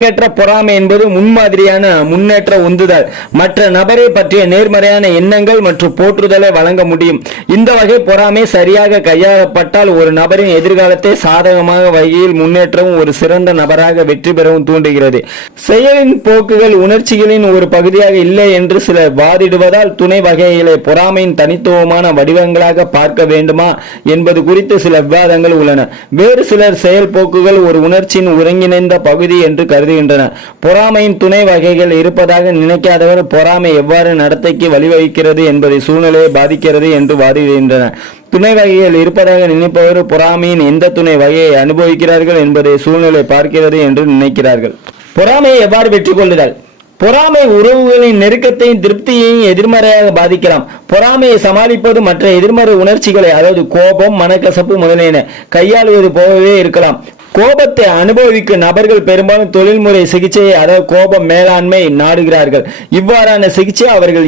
முன்னேற்ற பொறாமை என்பது முன்மாதிரியான முன்னேற்ற உந்துதல், மற்ற நபரை பற்றிய நேர்மறையான எண்ணங்கள் மற்றும் போற்றுதலை வழங்க முடியும். இந்த வகை பொறாமை சரியாக கையாளப்பட்டால் ஒரு நபரின் எதிர்காலத்தை சாதகமாக வகையில் முன்னேற்றவும் ஒரு சிறந்த நபராக வெற்றி பெறவும் தூண்டுகிறது. செயலின் போக்குகள் உணர்ச்சிகளின் ஒரு பகுதியாக இல்லை என்று சிலர் வாதிடுவதால் துணை வகைகளை பொறாமையின் தனித்துவமான வடிவங்களாக பார்க்க வேண்டுமா என்பது குறித்து சில விவாதங்கள் உள்ளன. வேறு சிலர் செயல் போக்குகள் ஒரு உணர்ச்சியின் ஒருங்கிணைந்த பகுதி என்று கருதுகின்றனர். பொறாமையின் துணை வகைகள் இருப்பதாக நினைக்காதவர் பொறாமை எவ்வாறு நடத்தைக்கு வழிவகுக்கிறது என்பதை சூழ்நிலையை பாதிக்கிறது என்று வாதிடுகின்றனர். துணை வகைகள் இருப்பதாக நினைப்பவர் பொறாமையின் எந்த துணை வகையை அனுபவிக்கிறார்கள் என்பதை சூழ்நிலை பார்க்கிறது என்று நினைக்கிறார்கள். பொறாமையை எவ்வாறு வெற்றி கொள்ளுதல்? பொறாமை உறவுகளின் நெருக்கத்தையும் திருப்தியையும் எதிர்மறையாக பாதிக்கலாம். பொறாமையை சமாளிப்பது மற்ற எதிர்மறை உணர்ச்சிகளை, அதாவது கோபம், மனக்கசப்பு முதலியன கையாளுவது போலவே இருக்கலாம். கோபத்தை அனுபவிக்கும் நபர்கள் பெரும்பாலும் தொழில்முறை சிகிச்சையை, அதாவது கோபம் மேலாண்மை நாடுகிறார்கள். இவ்வாறான சிகிச்சை அவர்கள்